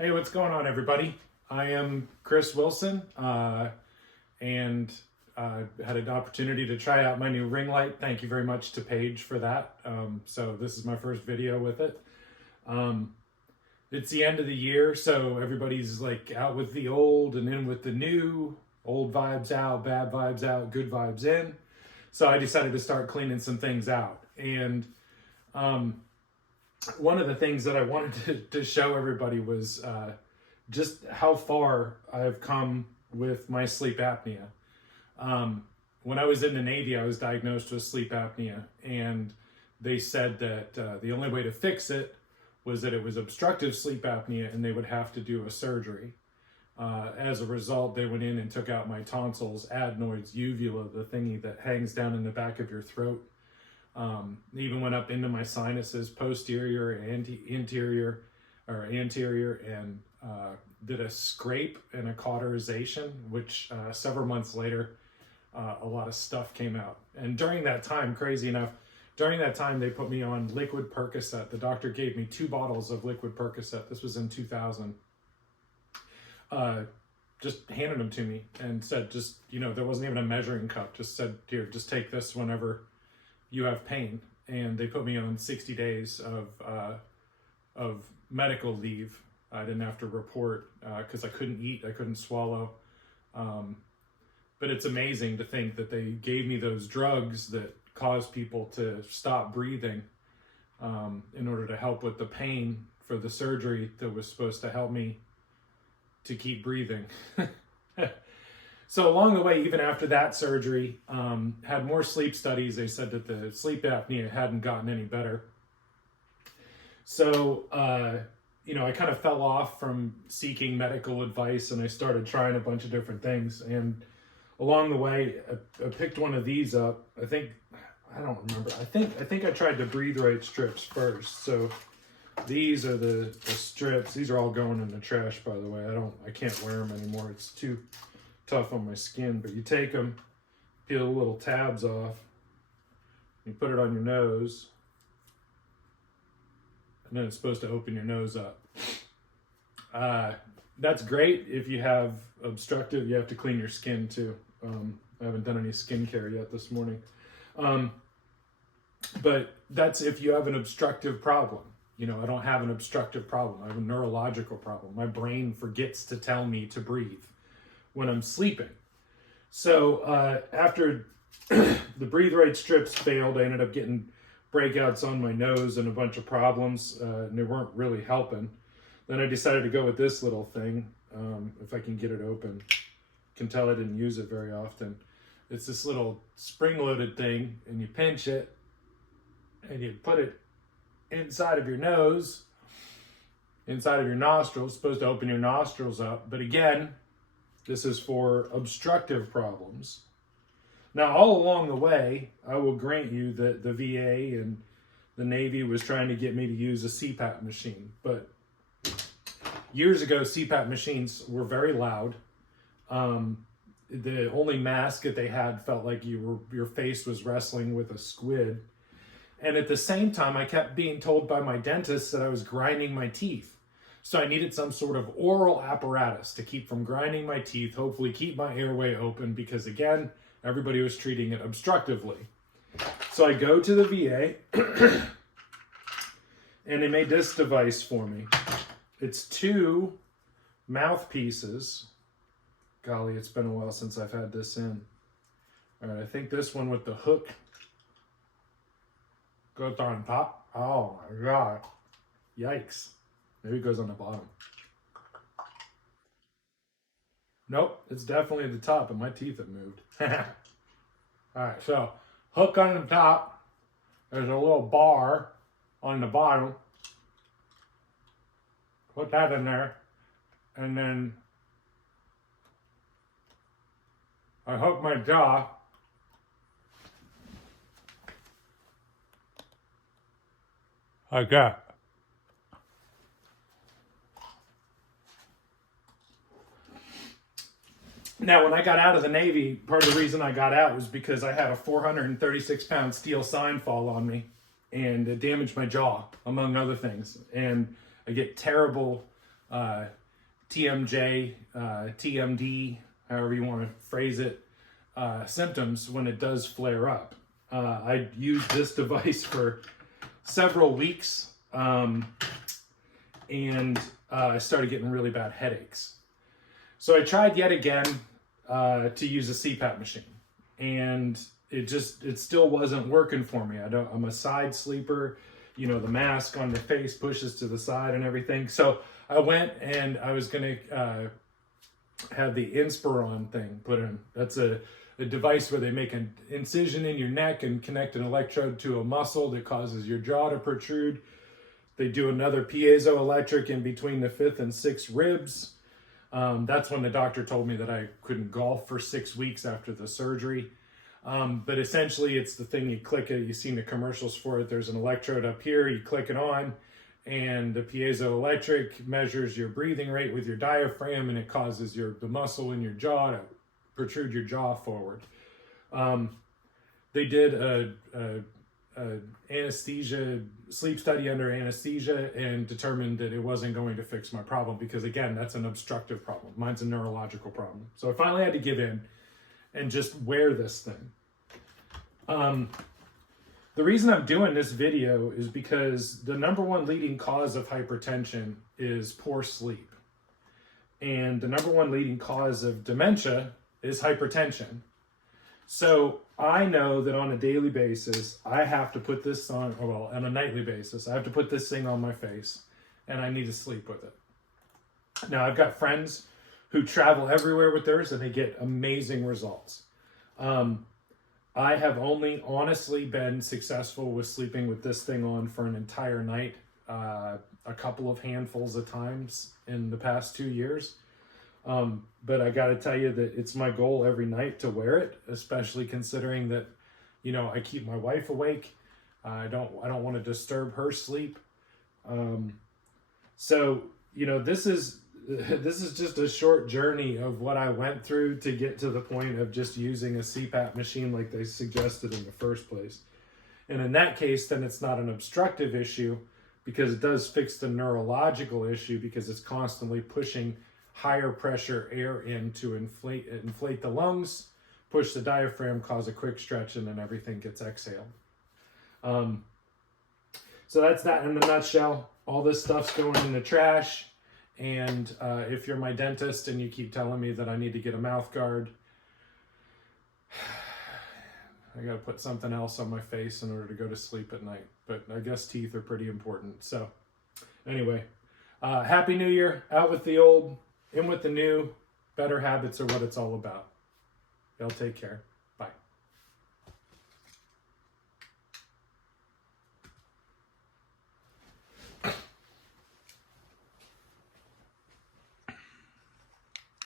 Hey, what's going on, everybody? I am Chris Wilson, and had an opportunity to try out my new ring light. Thank you very much to Paige for that. So this is my first video with it. It's the end of the year, so everybody's like out with the old and in with the new. Old vibes out, bad vibes out, good vibes in. So I decided to start cleaning some things out. And one of the things that I wanted to show everybody was just how far I've come with my sleep apnea. When I was in the Navy, I was diagnosed with sleep apnea, and they said that the only way to fix it was that it was obstructive sleep apnea and they would have to do a surgery. As a result, they went in and took out my tonsils, adenoids, uvula, the thingy that hangs down in the back of your throat. They even went up into my sinuses, posterior, anterior, and did a scrape and a cauterization, which several months later, a lot of stuff came out. And during that time, crazy enough, they put me on liquid Percocet. The doctor gave me 2 bottles of liquid Percocet. This was in 2000. Just handed them to me and said, there wasn't even a measuring cup, just said, here, just take this whenever you have pain. And they put me on 60 days of medical leave. I didn't have to report because I couldn't eat, I couldn't swallow. But it's amazing to think that they gave me those drugs that cause people to stop breathing in order to help with the pain for the surgery that was supposed to help me to keep breathing. So along the way, even after that surgery, had more sleep studies. They said that the sleep apnea hadn't gotten any better. So, I kind of fell off from seeking medical advice, and I started trying a bunch of different things. And along the way, I picked one of these up. I don't remember. I think I tried the Breathe Right strips first. So these are the strips. These are all going in the trash, by the way. I can't wear them anymore. It's too tough on my skin. But you take them, peel the little tabs off, you put it on your nose, and then it's supposed to open your nose up. That's great if you have obstructive. You have to clean your skin too. I haven't done any skincare yet this morning. But that's if you have an obstructive problem. I don't have an obstructive problem. I have a neurological problem. My brain forgets to tell me to breathe when I'm sleeping. So after the Breathe Right strips failed, I ended up getting breakouts on my nose and a bunch of problems, and they weren't really helping. Then I decided to go with this little thing, if I can get it open. You can tell I didn't use it very often. It's this little spring-loaded thing, and you pinch it, and you put it inside of your nose, inside of your nostrils. It's supposed to open your nostrils up. But again, this is for obstructive problems. Now, all along the way, I will grant you that the VA and the Navy was trying to get me to use a CPAP machine. But years ago, CPAP machines were very loud. The only mask that they had felt like your face was wrestling with a squid. And at the same time, I kept being told by my dentist that I was grinding my teeth. So I needed some sort of oral apparatus to keep from grinding my teeth, hopefully keep my airway open, because again, everybody was treating it obstructively. So I go to the VA, and they made this device for me. It's 2 mouthpieces. Golly, it's been a while since I've had this in. All right, I think this one with the hook goes on top. Oh my God. Yikes. Maybe it goes on the bottom. Nope, it's definitely at the top, and my teeth have moved. All right, so hook on the top. There's a little bar on the bottom. Put that in there. And then I hook my jaw. Like that. Now, when I got out of the Navy, part of the reason I got out was because I had a 436-pound steel sign fall on me, and it damaged my jaw, among other things. And I get terrible TMJ, TMD, however you want to phrase it, symptoms when it does flare up. I used this device for several weeks, and I started getting really bad headaches. So I tried yet again to use a CPAP machine, and it still wasn't working for me. I'm a side sleeper. You know, the mask on the face pushes to the side and everything. So I went and I was going to have the Inspiron thing put in. That's a device where they make an incision in your neck and connect an electrode to a muscle that causes your jaw to protrude. They do another piezoelectric in between the 5th and 6th ribs. That's when the doctor told me that I couldn't golf for 6 weeks after the surgery. But essentially it's the thing, you click it, you've seen the commercials for it, there's an electrode up here, you click it on, and the piezoelectric measures your breathing rate with your diaphragm, and it causes the muscle in your jaw to protrude your jaw forward. They did a anesthesia, sleep study under anesthesia, and determined that it wasn't going to fix my problem because, again, that's an obstructive problem. Mine's a neurological problem. So I finally had to give in and just wear this thing. The reason I'm doing this video is because the number one leading cause of hypertension is poor sleep. And the number one leading cause of dementia is hypertension. So I know that on a daily basis, I have to put this on, well, on a nightly basis, I have to put this thing on my face, and I need to sleep with it. Now, I've got friends who travel everywhere with theirs, and they get amazing results. I have only honestly been successful with sleeping with this thing on for an entire night, a couple of handfuls of times in the past 2 years. But I got to tell you that it's my goal every night to wear it, especially considering that, you know, I keep my wife awake. I don't want to disturb her sleep. So, you know, this is just a short journey of what I went through to get to the point of just using a CPAP machine like they suggested in the first place. And in that case, then it's not an obstructive issue because it does fix the neurological issue because it's constantly pushing higher pressure air in to inflate the lungs, push the diaphragm, cause a quick stretch, and then everything gets exhaled. So that's that in a nutshell. All this stuff's going in the trash. And if you're my dentist and you keep telling me that I need to get a mouth guard, I got to put something else on my face in order to go to sleep at night. But I guess teeth are pretty important. So anyway, Happy New Year. Out with the old, in with the new. Better habits are what it's all about. Y'all take care.